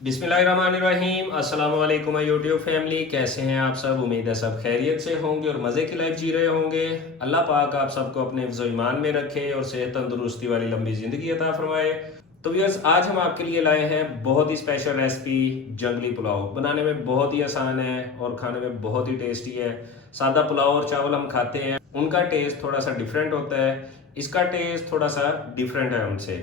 बिस्मिल्लाहिर्रहमानिर्रहीम। अस्सलाम वालेकुम यूट्यूब फैमिली, कैसे हैं आप सब। उम्मीद है सब खैरियत से होंगे और मज़े की लाइफ जी रहे होंगे। अल्लाह पाक आप सबको अपने हिफ्ज़ व ईमान में रखे और सेहत तंदुरुस्ती वाली लंबी ज़िंदगी अता फरमाए। तो व्यूअर्स, आज हम आपके लिए लाए हैं बहुत ही स्पेशल रेसिपी, जंगली पुलाव। बनाने में बहुत ही आसान है और खाने में बहुत ही टेस्टी है। सादा पुलाव और चावल हम खाते हैं, उनका टेस्ट थोड़ा सा डिफरेंट होता है, इसका टेस्ट थोड़ा सा डिफरेंट है उनसे।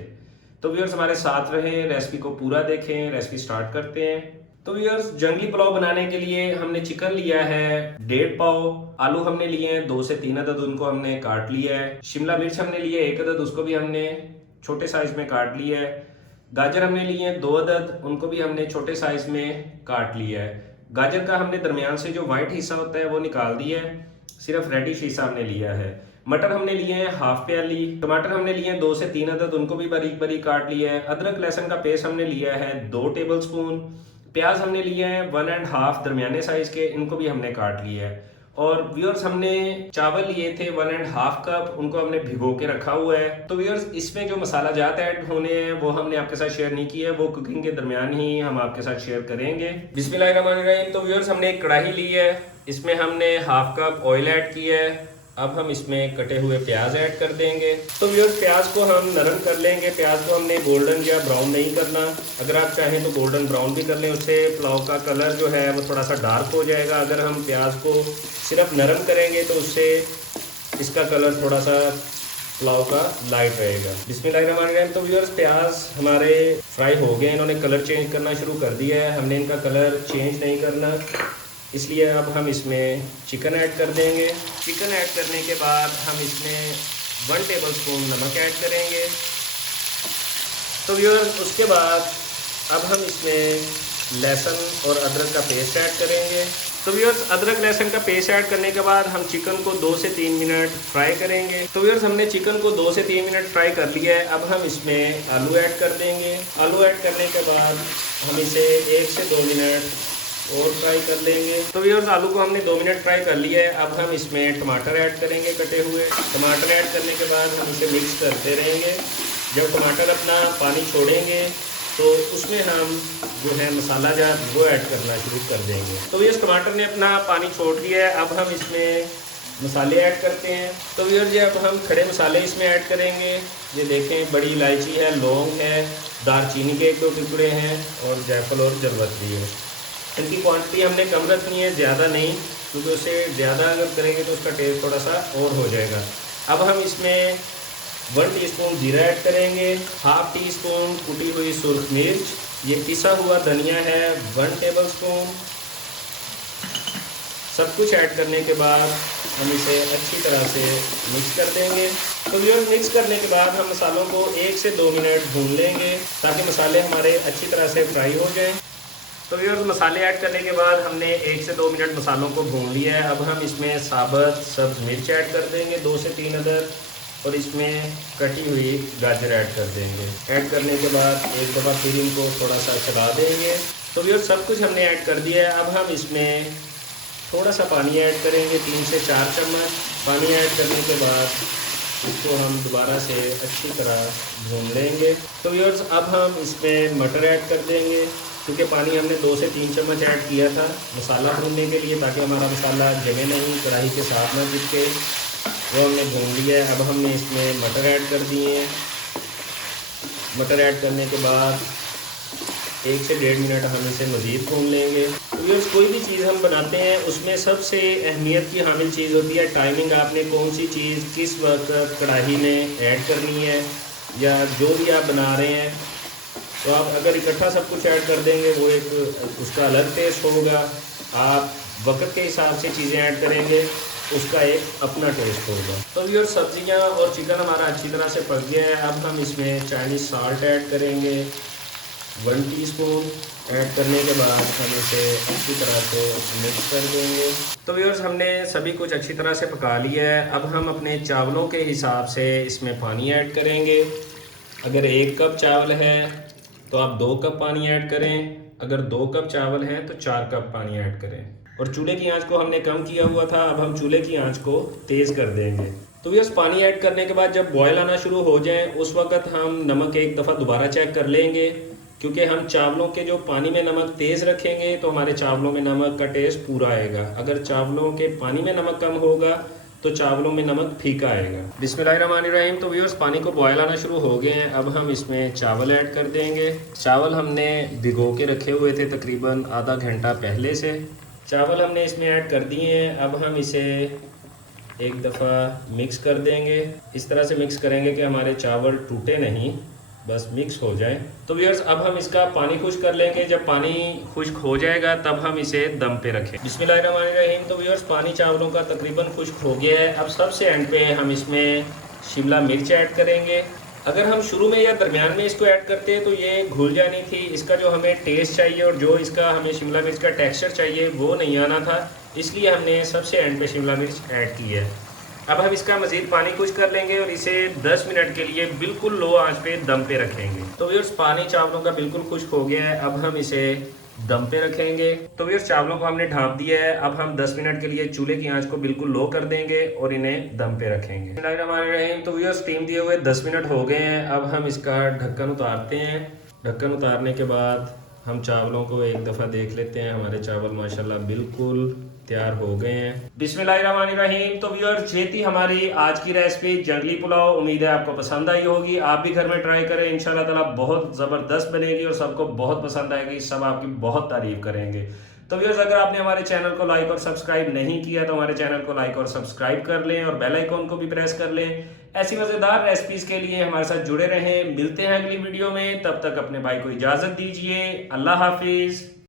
तो व्यूअर्स, हमारे साथ रहें, रेसिपी को पूरा देखें। रेसिपी स्टार्ट करते हैं। तो व्यूअर्स, जंगली पुलाव बनाने के लिए हमने चिकन लिया है 1.5 पाव, आलू हमने लिए हैं 2 से 3 अदद, उनको हमने काट लिया है। शिमला मिर्च हमने लिए 1 अदद, उसको भी हमने छोटे साइज में काट लिया है। गाजर हमने लिए हैं 2 अदद, उनको भी हमने छोटे साइज में काट लिया है। गाजर का हमने दरमियान से जो व्हाइट हिस्सा होता है वो निकाल दिया है, सिर्फ रेडिश हिस्सा हमने लिया है। मटर हमने लिए हैं हाफ प्याली। टमाटर हमने लिए हैं 2 से 3 अदद, उनको भी बारीक बारीक काट लिया है। अदरक लहसुन का पेस्ट हमने लिया है 2 टेबल स्पून। प्याज हमने लिए हैं 1 एंड हाफ दरमियाने साइज के, इनको भी हमने काट लिया है। और व्यूअर्स, हमने चावल लिए थे 1 एंड हाफ कप, उनको हमने भिगो के रखा हुआ है। तो व्यूअर्स, इसमें जो मसाला जात ऐड होने हैं वो हमने आपके साथ शेयर नहीं किया है, वो कुकिंग के दरमियान ही हम आपके साथ शेयर करेंगे। बिस्मिल्लाहिर्रहमानिर्रहीम। तो व्यूअर्स, हमने एक कढ़ाई ली है, इसमें हमने हाफ कप ऑयल ऐड किया है। अब हम इसमें कटे हुए प्याज ऐड कर देंगे। तो व्यूअर्स, प्याज को हम नरम कर लेंगे। प्याज को हमने गोल्डन या ब्राउन नहीं करना, अगर आप चाहें तो गोल्डन ब्राउन भी कर लें, उससे पुलाव का कलर जो है वो थोड़ा सा डार्क हो जाएगा। अगर हम प्याज को सिर्फ नरम करेंगे तो उससे इसका कलर थोड़ा सा पुलाव का लाइट रहेगा। बिस्मिल्लाहिर्रहमानिर्रहीम। तो व्यूअर्स, प्याज हमारे फ्राई हो गए, इन्होंने कलर चेंज करना शुरू कर दिया है। हमने इनका कलर चेंज नहीं करना, इसलिए अब हम इसमें चिकन ऐड कर देंगे। चिकन ऐड करने के बाद हम इसमें 1 टेबल स्पून नमक ऐड करेंगे। तो व्यूअर्स, उसके बाद अब हम इसमें लहसुन और अदरक का पेस्ट ऐड करेंगे। तो व्यूअर्स, अदरक लहसुन का पेस्ट ऐड करने के बाद हम चिकन को 2 से 3 मिनट फ्राई करेंगे। तो व्यूअर्स, हमने चिकन को 2 से 3 मिनट फ्राई कर लिया है। अब हम इसमें आलू ऐड कर देंगे। आलू ऐड करने के बाद हम इसे 1 से 2 मिनट और फ्राई कर लेंगे। तो व्यूअर्स, आलू को हमने 2 मिनट फ्राई कर लिया है। अब हम इसमें टमाटर ऐड करेंगे कटे हुए। टमाटर ऐड करने के बाद हम इसे मिक्स करते रहेंगे। जब टमाटर अपना पानी छोड़ेंगे तो उसमें हम जो है मसाला जार वो ऐड करना शुरू कर देंगे। तो व्यूअर्स, टमाटर ने अपना पानी छोड़ दिया है। अब हम इसमें मसाले ऐड करते हैं। तो व्यूअर्स, ये अब हम खड़े मसाले इसमें ऐड करेंगे। ये देखें, बड़ी इलायची है, लौंग है, दालचीनी के 1-2 टुकड़े हैं और जायफल और जलवतरी है। इनकी क्वांटिटी हमने कम रखनी है, ज़्यादा नहीं, क्योंकि उससे ज़्यादा अगर करेंगे तो उसका टेस्ट थोड़ा सा और हो जाएगा। अब हम इसमें 1 टीस्पून जीरा ऐड करेंगे, हाफ टी स्पून कुटी हुई सुर्ख मिर्च, ये पिसा हुआ धनिया है 1 टेबल स्पून। सब कुछ ऐड करने के बाद हम इसे अच्छी तरह से मिक्स कर देंगे। तो व्यूअर्स, मिक्स करने के बाद हम मसालों को 1 से 2 मिनट भून लेंगे ताकि मसाले हमारे अच्छी तरह से फ्राई हो जाएं। तो व्यूअर्स, मसाले ऐड करने के बाद हमने 1 से 2 मिनट मसालों को भून लिया है। अब हम इसमें साबुत सब्ज़ मिर्च ऐड कर देंगे 2 से 3 अदद, और इसमें कटी हुई गाजर ऐड कर देंगे। ऐड करने के बाद एक दफ़ा फिर इनको थोड़ा सा चला देंगे। तो व्यूअर्स, सब कुछ हमने ऐड कर दिया है। अब हम इसमें थोड़ा सा पानी ऐड करेंगे, 3 से 4 चम्मच। पानी ऐड करने के बाद इसको हम दोबारा से अच्छी तरह भून लेंगे। तो व्यूअर्स, अब हम इसमें मटर ऐड कर देंगे, क्योंकि पानी हमने 2 से 3 चम्मच ऐड किया था मसाला भूनने के लिए, ताकि हमारा मसाला जमे नहीं, कढ़ाई के साथ ना चिपके। वो हमने भून लिया है। अब हमने इसमें मटर ऐड कर दिए हैं। मटर ऐड करने के बाद 1 से 1.5 मिनट हम इसे मज़ीद भून लेंगे। तो व्यूअर्स, कोई भी चीज़ हम बनाते हैं उसमें सबसे अहमियत की हामिल चीज़ होती है टाइमिंग। आपने कौन सी चीज़ किस वक्त कढ़ाई में ऐड करनी है, या जो भी आप बना रहे हैं, तो आप अगर इकट्ठा सब कुछ ऐड कर देंगे वो एक उसका अलग टेस्ट होगा। आप वक्त के हिसाब से चीज़ें ऐड करेंगे, उसका एक अपना टेस्ट होगा। तो व्यूअर्स, सब्जियां और चिकन हमारा अच्छी तरह से पक गया है। अब हम इसमें चाइनीज़ साल्ट ऐड करेंगे 1 टीस्पून। ऐड करने के बाद हम इसे अच्छी तरह से मिक्स कर देंगे। तो व्यूअर्स, हमने सभी कुछ अच्छी तरह से पका लिया है। अब हम अपने चावलों के हिसाब से इसमें पानी ऐड करेंगे। अगर 1 कप चावल है तो आप 2 कप पानी ऐड करें। अगर 2 कप चावल है तो 4 कप पानी ऐड करें। और चूल्हे की आंच को हमने कम किया हुआ था, अब हम चूल्हे की आंच को तेज़ कर देंगे। तो व्यूअर्स, पानी ऐड करने के बाद जब बॉयल आना शुरू हो जाए उस वक्त हम नमक एक दफ़ा दोबारा चेक कर लेंगे। क्योंकि हम चावलों के जो पानी में नमक तेज़ रखेंगे तो हमारे चावलों में नमक का टेस्ट पूरा आएगा। अगर चावलों के पानी में नमक कम होगा तो चावलों में नमक फीका आएगा। बिस्मिल्लाहिर्रहमानिर्रहीम। तो व्यूअर्स, पानी को बॉयल आना शुरू हो गए हैं। अब हम इसमें चावल ऐड कर देंगे। चावल हमने भिगो के रखे हुए थे तकरीबन आधा घंटा पहले से। चावल हमने इसमें ऐड कर दिए हैं। अब हम इसे एक दफ़ा मिक्स कर देंगे। इस तरह से मिक्स करेंगे कि हमारे चावल टूटे नहीं, बस मिक्स हो जाए। तो व्यूअर्स, अब हम इसका पानी खुश्क कर लेंगे। जब पानी खुश्क हो जाएगा तब हम इसे दम पे रखें। बिस्मिल्लाहिर्रहमानिर्रहीम। तो व्यूअर्स, पानी चावलों का तकरीबन खुश्क हो गया है। अब सबसे एंड पे हम इसमें शिमला मिर्च ऐड करेंगे। अगर हम शुरू में या दरमियान में इसको ऐड करते हैं तो ये घुल जानी थी। इसका जो हमें टेस्ट चाहिए और जो इसका हमें शिमला मिर्च का टेक्सचर चाहिए वो नहीं आना था, इसलिए हमने सबसे एंड पे शिमला मिर्च ऐड की है। अब हम इसका मज़ीद पानी खुश्क कर लेंगे और इसे 10 मिनट के लिए बिल्कुल लो आंच पे दम पे रखेंगे। तो व्यूअर्स, पानी चावलों का बिल्कुल खुश्क हो गया है। अब हम इसे दम पे रखेंगे। तो व्यूअर्स, चावलों को हमने ढाँप दिया है। अब हम 10 मिनट के लिए चूल्हे की आंच को बिल्कुल लो कर देंगे और इन्हें दम पे रखेंगे। बिस्मिल्लाहिर्रहमानिर्रहीम। तो व्यूअर्स, स्टीम दिए हुए 10 मिनट हो गए हैं। अब हम इसका ढक्कन उतारते हैं। ढक्कन उतारने के बाद हम चावलों को एक दफ़ा देख लेते हैं। हमारे चावल माशाल्लाह बिल्कुल तैयार हो गए हैं। बिस्मिल्लाहिर्रहमानिर्रहीम। तो व्यूअर्स, ये थी हमारी आज की रेसिपी जंगली पुलाव। उम्मीद है आपको पसंद आई होगी। आप भी घर में ट्राई करें, इंशाल्लाह ताला बहुत ज़बरदस्त बनेगी और सबको बहुत पसंद आएगी। सब आपकी बहुत तारीफ करेंगे। तो व्यूअर्स, अगर आपने हमारे चैनल को लाइक और सब्सक्राइब नहीं किया तो हमारे चैनल को लाइक और सब्सक्राइब कर लें और बेल आइकॉन को भी प्रेस कर लें। ऐसी मज़ेदार रेसिपीज़ के लिए हमारे साथ जुड़े रहें। मिलते हैं अगली वीडियो में, तब तक अपने भाई को इजाज़त दीजिए। अल्लाह हाफिज़।